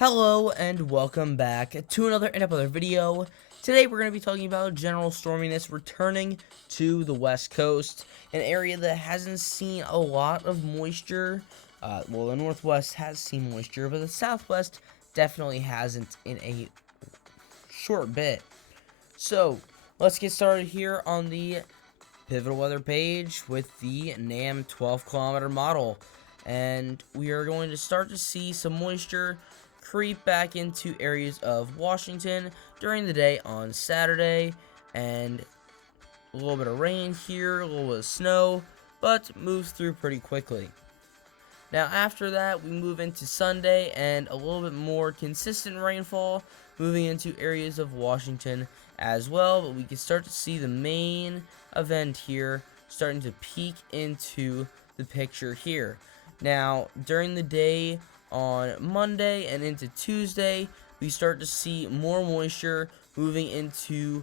Hello and welcome back to another video. Today we're going to be talking about general storminess returning to the west coast, an area that hasn't seen a lot of moisture. Well, the northwest has seen moisture, but the southwest definitely hasn't in a short bit. So let's get started here on the pivotal weather page with the NAM 12-kilometer model, and we are going to start to see some moisture creep back into areas of Washington during the day on Saturday, and a little bit of rain here, a little bit of snow, but moves through pretty quickly. Now after that, we move into Sunday and a little bit more consistent rainfall moving into areas of Washington as well, but we can start to see the main event here starting to peek into the picture here. Now during the day on Monday and into Tuesday, we start to see more moisture moving into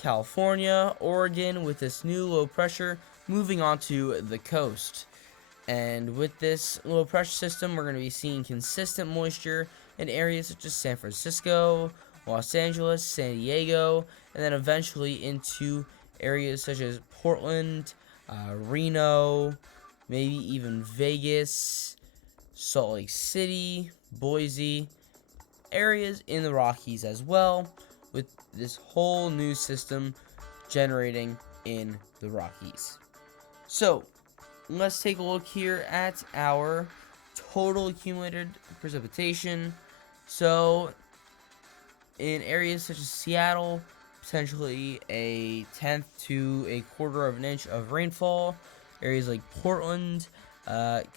California, Oregon, with this new low pressure moving onto the coast. And with this low pressure system, we're going to be seeing consistent moisture in areas such as San Francisco, Los Angeles, San Diego, and then eventually into areas such as Portland, Reno, maybe even Vegas, Salt Lake City, Boise, areas in the Rockies as well, with this whole new system generating in the Rockies. So let's take a look here at our total accumulated precipitation. So in areas such as Seattle, potentially a tenth to a quarter of an inch of rainfall. Areas like Portland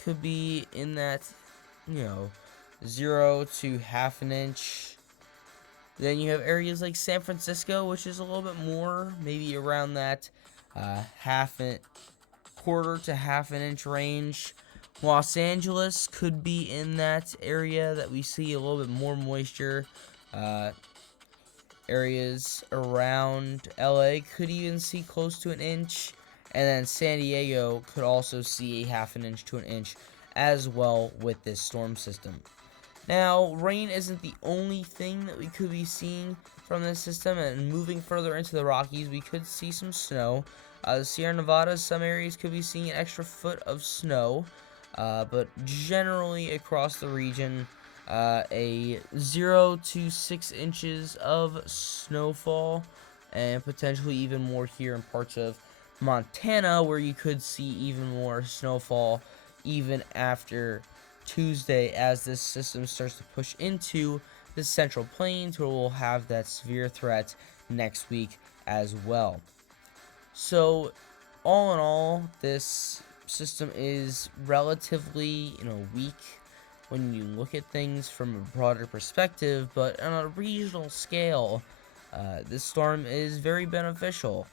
could be in that, 0 to half an inch. Then you have areas like San Francisco, which is a little bit more, maybe around that quarter to half an inch range. Los Angeles could be in that area that we see a little bit more moisture. Areas around LA could even see close to an inch, and then San Diego could also see a half an inch to an inch as well with this storm system. Now, rain isn't the only thing that we could be seeing from this system, and moving further into the Rockies, we could see some snow. The Sierra Nevadas, some areas could be seeing an extra foot of snow, but generally across the region, a 0 to 6 inches of snowfall, and potentially even more here in parts of Montana, where you could see even more snowfall even after Tuesday, as this system starts to push into the Central Plains, where we'll have that severe threat next week as well. So all in all, this system is relatively weak when you look at things from a broader perspective, but on a regional scale, this storm is very beneficial.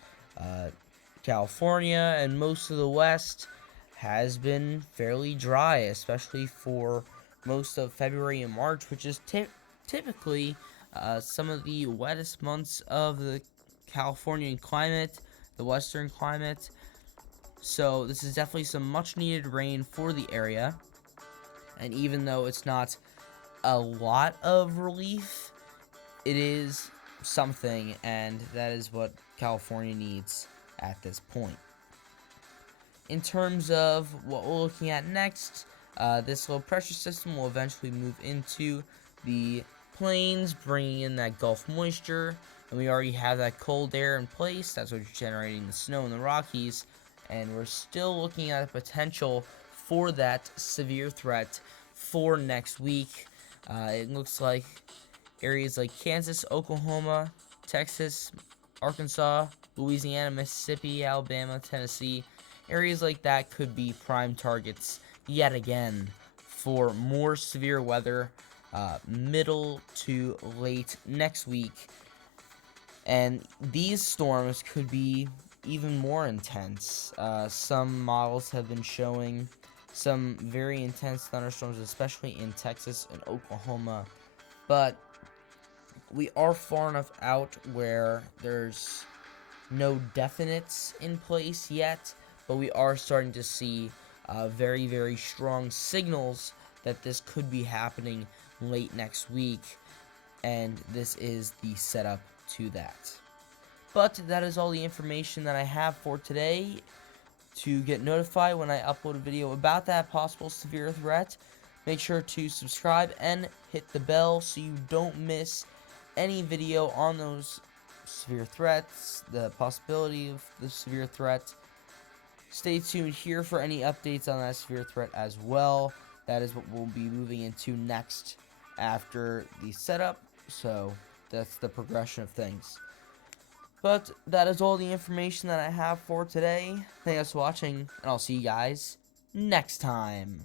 California and most of the West has been fairly dry, especially for most of February and March, which is typically some of the wettest months of the Californian climate, the western climate. So this is definitely some much needed rain for the area, and even though it's not a lot of relief, it is something, and that is what California needs at this point. In terms of what we're looking at next, this low pressure system will eventually move into the plains, bringing in that Gulf moisture, and we already have that cold air in place. That's what's generating the snow in the Rockies, and we're still looking at the potential for that severe threat for next week. It looks like areas like Kansas, Oklahoma, Texas, Arkansas, Louisiana, Mississippi, Alabama, Tennessee, areas like that could be prime targets yet again for more severe weather middle to late next week. And these storms could be even more intense. Some models have been showing some very intense thunderstorms, especially in Texas and Oklahoma. But we are far enough out where there's no definites in place yet, but we are starting to see very, very strong signals that this could be happening late next week, and this is the setup to that. But that is all the information that I have for today. To get notified when I upload a video about that possible severe threat, make sure to subscribe and hit the bell so you don't miss any video on those severe threats, the possibility of the severe threat. Stay tuned here for any updates on that severe threat as well. That is what we'll be moving into next after the setup, so that's the progression of things. But that is all the information that I have for today. Thanks for watching, and I'll see you guys next time.